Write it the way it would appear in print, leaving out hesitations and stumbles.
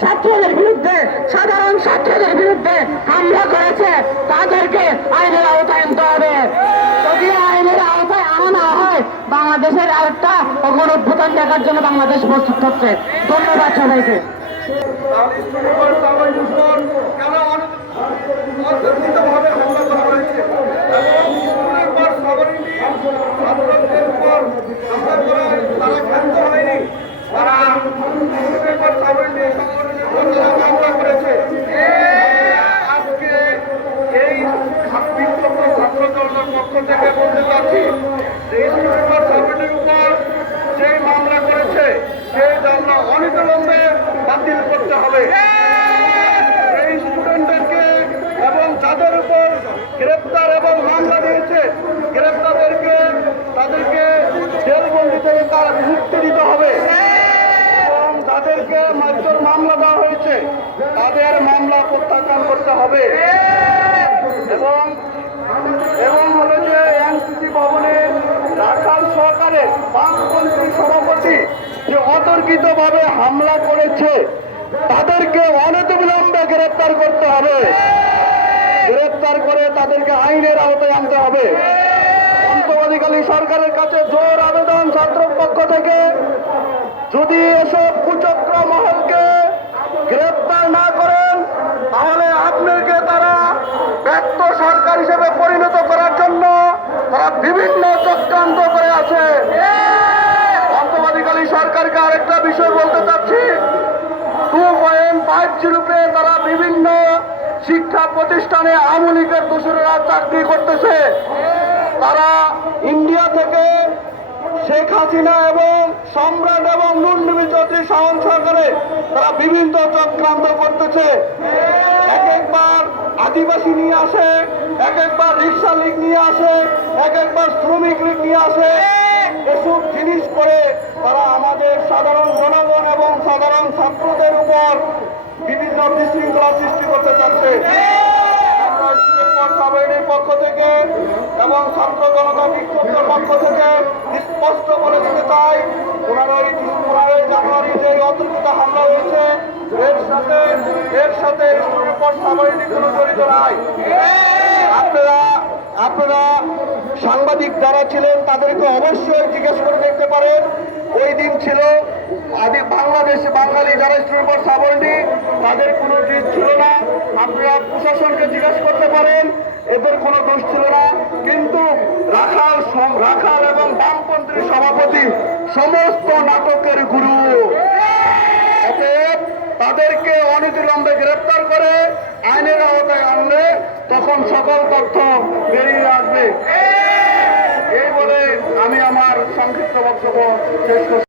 ছাত্রদের বিরুদ্ধে, সাধারণ ছাত্রদের বিরুদ্ধে হামলা করেছে তাদেরকে আইনের আওতায় আনতে হবে। যদি আইনের আওতায় আনা না হয় বাংলাদেশের আরেকটা অগ্রভূতান দেখার জন্য বাংলাদেশ প্রস্তুত হচ্ছে। ধন্যবাদ সবাইকে। আজকে এই পক্ষ থেকে বলতে চাচ্ছি যে স্টুডেন্ট সার্টিফিকেটের উপর যে মামলা করেছে সেই মামলা অবিলম্বে বাতিল করতে হবে। এই স্টুডেন্টদেরকে এবং যাদের উপর গ্রেপ্তার এবং মামলা দিয়েছে গ্রেপ্তারদেরকে তাদেরকে জেলবন্দি থেকে তার মুক্তি দিতে হবে এবং যাদেরকে মামলা দেওয়া হয়েছে তাদের মামলা প্রত্যাখ্যান করতে হবে এবং হলো যে এনসিসি ভবনে রাখাল সহকারে বামপন্থী সভাপতি যে অতর্কিতভাবে হামলা করেছে তাদেরকে অনতিবিলম্বে গ্রেপ্তার করতে হবে। গ্রেপ্তার করে তাদেরকে আইনের আওতায় আনতে হবে। অন্তর্বর্তীকালীন সরকারের কাছে জোর আবেদন ছাত্র পক্ষ থেকে, যদি এসব কুচক্র মহলকে গ্রেপ্তার না করেন তাহলে আপনাকে তারা ব্যক্ত সরকার হিসেবে পরিণত করার জন্য তারা বিভিন্ন চক্রান্ত করে আছে। অন্তর্বর্তীকালীন সরকারকে আরেকটা বিষয় বলতে চাচ্ছি, 2.50 তারা বিভিন্ন শিক্ষা প্রতিষ্ঠানে আওয়ামী লীগের দোসরেরা চাকরি করতেছে। তারা ইন্ডিয়া থেকে শেখ হাসিনা এবং সম্রাট এবং নুননবী চৌধুরী শাসন সরকারে তারা বিভিন্ন চক্রান্ত করতেছে। এক একবার আদিবাসী নিয়ে আসে, এক একবার রিক্সা লীগ নিয়ে আসে, এক একবার শ্রমিক লীগ নিয়ে আসে। এসব জিনিস করে তারা আমাদের সাধারণ জনগণ এবং সাধারণ ছাত্রদের উপর বিভিন্ন বিশৃঙ্খলা সৃষ্টি করতে চাচ্ছে। পক্ষ থেকে এবং ছাত্র জনতা বিক্ষোভের পক্ষ থেকে স্পষ্ট করে দিতে চাই, 15 জানুয়ারি যে অতর্কিত হামলা হয়েছে এর সাথে কোনো জড়িত নাই। আপনারা সাংবাদিক যারা ছিলেন তাদেরকে অবশ্যই জিজ্ঞেস করে দেখতে পারেন। ওই দিন ছিল বাংলাদেশে বাঙালি যারা স্টুডেন্ট সাবরণী তাদের কোনো দোষ ছিল না। আপনারা প্রশাসনকে জিজ্ঞেস করতে পারেন, এদের কোনো দোষ ছিল না। কিন্তু রাখাল এবং বামপন্থী সভাপতি সমস্ত নাটকের গুরু। অতএব তাদেরকে অনতিবিলম্বে গ্রেপ্তার করে আইনের আওতায় আনলে তখন সকল তথ্য বেরিয়ে আসবে। এই বলে আমি আমার সংক্ষিপ্ত বক্তব্য শেষ করছি।